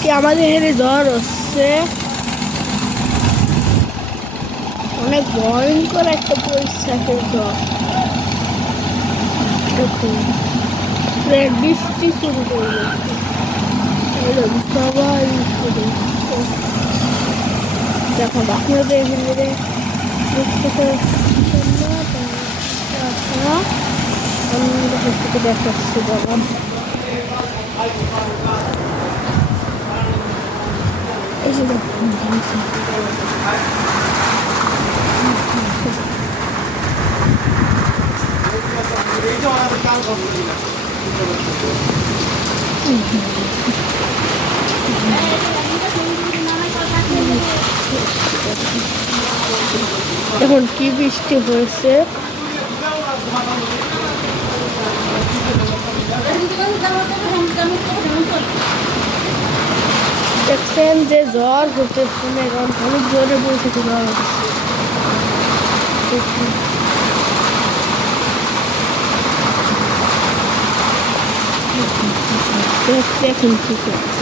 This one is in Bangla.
কি আমাদের এখানে জ্বর হচ্ছে, অনেক ভয়ঙ্কর একটা পরিস্থিতির জ্বর। দেখুন বৃষ্টি শুরু করবে, সবাই দেখো আপনাদের এখানে বুঝতে পারছেন না, তাছাড়া আমি দেখাচ্ছি বাবা। এই যে দেখুন এখন কি বৃষ্টি হয়েছে, দেখছেন যে জ্বর হতে অনেক জোরে বলছে জ্বর হচ্ছে। দেখুন ঠিক আছে।